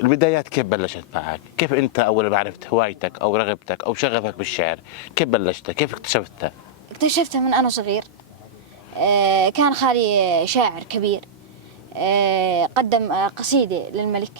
البدايات كيف بلشت معك؟ كيف أنت أول ما عرفت هوايتك أو رغبتك أو شغفك بالشعر؟ كيف بلشتها؟ كيف اكتشفتها؟ اكتشفتها من أنا صغير. كان خالي شاعر كبير، قدم قصيدة للملك،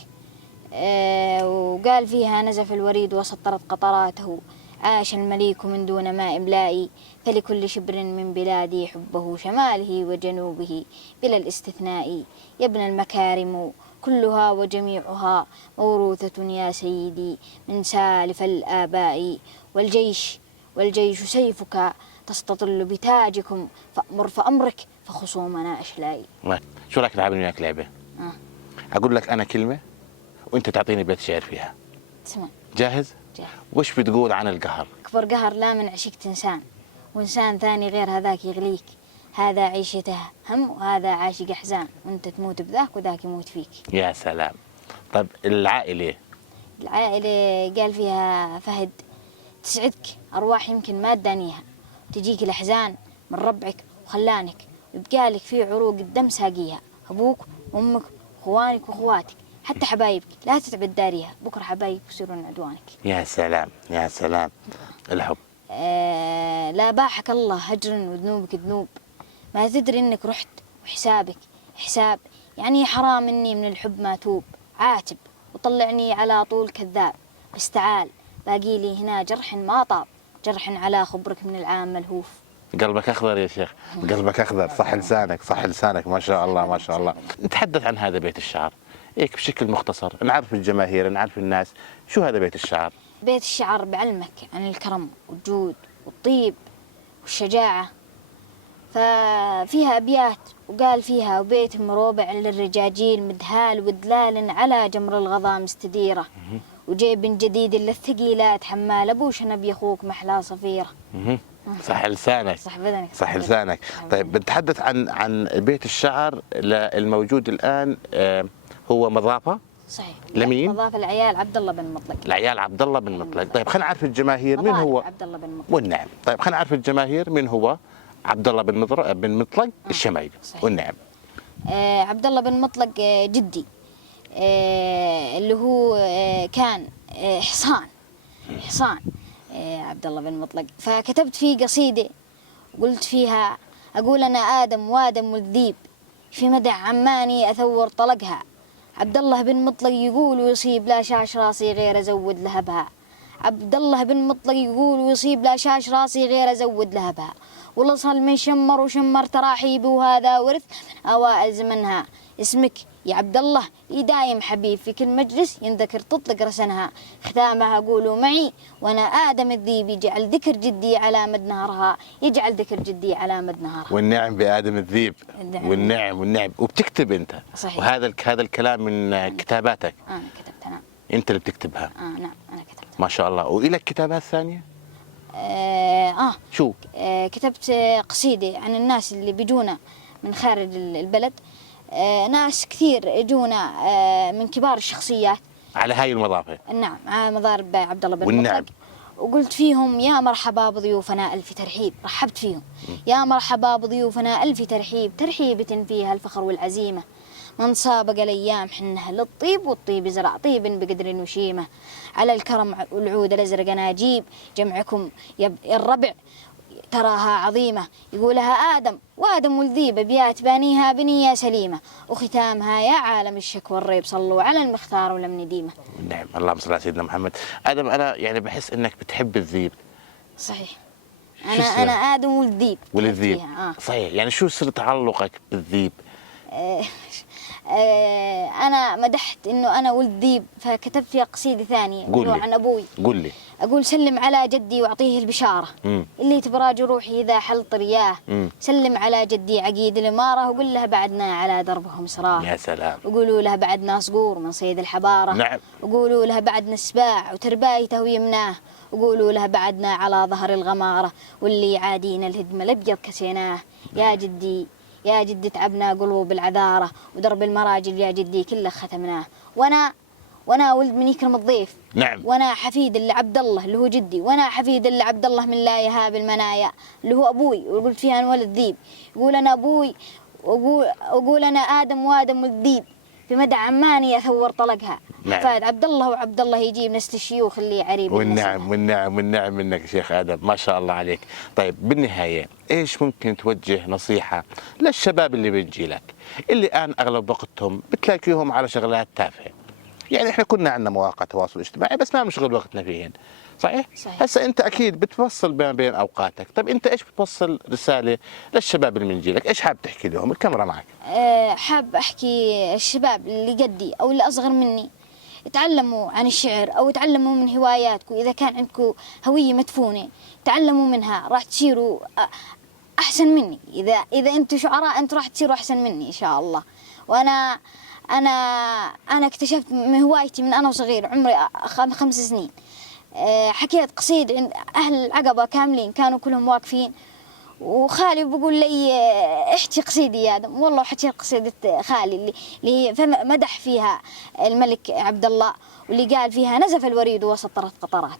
وقال فيها: نزف الوريد وسطرت قطراته، عاش المليك من دون ماء إملائي، فلكل شبر من بلادي حبه شماله وجنوبه بلا الاستثناء، يبنى المكارم كلها وجميعها موروثة يا سيدي من سالف الآباء، والجيش سيفك تستطل بتاجكم، فأمر فأمرك فخصومنا أشلائي. شو رايك نلعب وياك لعبة؟ أقول لك أنا كلمة وأنت تعطيني بيت شعر فيها. تمام. جاهز؟ جاهز. وش بتقول عن القهر؟ أكبر قهر لا من عشقت إنسان، وإنسان ثاني غير هذاك يغليك، هذا عيشته هم وهذا عاشق أحزان، وأنت تموت بذاك وذاك يموت فيك. يا سلام. طيب العائلة قال فيها فهد: تسعدك أرواح يمكن ما تدانيها، تجيك الأحزان من ربعك وخلانك، ويبقالك في عروق الدم ساقيها، أبوك وأمك وأخوانك وأخواتك، حتى حبايبك لا تتعبد داريها، بكرة حبايبك يصيرون عدوانك. يا سلام يا سلام. الحب. لا باحك الله هجر وذنوبك ذنوب، ما تدري إنك رحت وحسابك حساب، يعني حرام إني من الحب ما توب، عاتب وطلعني على طول كذاب، بس تعال باقي لي هنا جرح ما طاب، جرح على خبرك من العام ملهوف. قلبك أخضر يا شيخ، قلبك أخضر. صح لسانك، صح لسانك، ما شاء الله ما شاء الله. نتحدث عن هذا بيت الشعر هيك بشكل مختصر، نعرف الجماهير نعرف الناس شو هذا بيت الشعر. بيت الشعر بعلمك عن الكرم والجود والطيب والشجاعة، ففيها أبيات وقال فيها: وبيت مروبع للرجاجيل مدهال ودلال على جمر الغضا مستديرة، وجيب جديد للثقيلات حمال أبو شنب يخوك محلى صفيرة. صح لسانك، صح بدنك، صح لسانك. طيب بنتحدث عن بيت الشعر الموجود الآن، هو مضافة. صحيح. لمين؟ مضاف العيال عبد الله بن مطلق. العيال عبد الله بن مطلق. طيب خلينا نعرف الجماهير مين هو عبد الله بن مطلق. والنعم. طيب خلينا نعرف الجماهير مين هو عبد الله بن مطلق الشمايلي والنعم. عبد الله بن مطلق جدي، اللي هو كان حصان عبد الله بن مطلق. فكتبت فيه قصيدة قلت فيها: أقول أنا آدم وادم والذيب، في مدح عماني أثور طلقها، عبد الله بن مطلق يقول ويصيب لا شاش راسي غير أزود لهبها، عبد الله بن مطلق يقول ويصيب لا شاش راسي غير أزود لهبها، والأصل من شمر وشمر تراحيبي، وهذا ورث من أوائل زمنها، اسمك يا عبد الله يدايم حبيب، في كل مجلس ينذكر تطلق رسنها، ختامها قولوا معي وأنا آدم الذيب، يجعل ذكر جدي على مد نهرها، يجعل ذكر جدي على مد نهرها. والنعم بآدم الذيب. والنعم. وبتكتب أنت. صحيح. وهذا الكلام من كتاباتك. أنا كتبتها. نعم. أنت اللي بتكتبها. نعم أنا كتبتها. ما شاء الله. وإلك كتابات ثانية؟ شو؟ كتبت قصيدة عن الناس اللي بيجونا من خارج البلد، ناس كثير يجونا من كبار الشخصيات على هاي المضافة. نعم، على مضارب عبد الله بن والنعم. مطلق، وقلت فيهم: يا مرحبا بضيوفنا ألف ترحيب، رحبت فيهم. يا مرحبا بضيوفنا ألف ترحيب، ترحيبة فيها الفخر والعزيمة، من سابق الأيام حنها للطيب، والطيب زرع طيب بقدر وشيمة، على الكرم والعود الأزرق ناجيب، جمعكم يا الربع تراها عظيمة، يقولها آدم وآدم والذيب، أبيات بانيها بنية سليمة، وختامها يا عالم الشك والريب، صلوا على المختار ولم نديمة. نعم. اللهم صل على سيدنا محمد. آدم أنا يعني بحس إنك بتحب الذيب. صحيح. أنا آدم والذيب. صحيح. يعني شو سر تعلقك بالذيب؟ أنا مدحت إنه أنا ولد ذيب، فكتبت فيها قصيدة ثانية عن أبوي. قول لي. أقول: سلم على جدي وأعطيه البشارة، اللي تبرى جروحي إذا حل طرياه، سلم على جدي عقيد الإمارة، وقول له بعدنا على دربهم سراه. يا سلام. وقولوا له بعدنا صقور من صيد الحبارة. نعم. وقولوا له بعدنا السباع وتربايته ويمناه، وقولوا له بعدنا على ظهر الغمارة، واللي عادينا الهدم الأبيض كسيناه. يا جدي يا جدي تعبنا قلوب العذارة، ودرب المراجل يا جدي كله ختمناه، وانا ولد من يكرم الضيف. نعم. وانا حفيد اللي عبد الله اللي هو جدي، وانا حفيد اللي عبد الله من لا يهاب المنايا اللي هو ابوي، وقلت فيها انا ولد ذيب. يقول انا ابوي، واقول انا ادم وادم والذيب، في مدى عماني أثور طلقها. نعم. فهد عبد الله وعبد الله يجيب نسل الشيوخ اللي عريب. والنعم والنعم والنعم منك شيخ آدم، ما شاء الله عليك. طيب بالنهاية إيش ممكن توجه نصيحة للشباب اللي بنجيلك اللي الآن أغلب وقتهم بتلاقيهم على شغلات تافهة؟ يعني إحنا كنا عندنا مواقع تواصل اجتماعي بس ما بنشغل وقتنا فيهن، صحيح؟ صحيح. هسا أنت أكيد بتوصل بين أوقاتك. طيب أنت إيش بتوصل رسالة للشباب اللي من جيلك؟ إيش حاب تحكي لهم؟ الكاميرا معك. حاب أحكي الشباب اللي قدي أو اللي أصغر مني تعلموا عن الشعر أو تعلموا من هواياتكم. إذا كان عندكم هوية مدفونة تعلموا منها، راح تصيروا أحسن مني. إذا أنتم شعراء أنتم راح تصيروا أحسن مني إن شاء الله. وأنا أنا أنا اكتشفت من هوايتي من أنا وصغير، عمري 5 سنين. حكيت قصيدة عند أهل العقبة كاملين، كانوا كلهم واقفين، وخالي بقول لي احكي قصيدة يا آدم. والله حكيت قصيدة خالي اللي هي مدح فيها الملك عبد الله، واللي قال فيها نزف الوريد وسط 3 قطرات.